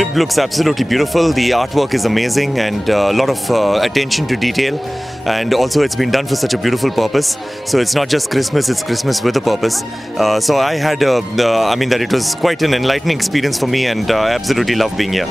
crib looks absolutely beautiful. The artwork is amazing and a lot of attention to detail. And also it's been done for such a beautiful purpose. So it's not just Christmas, it's Christmas with a purpose. So I had, that it was quite an enlightening experience for me, and I absolutely love being here.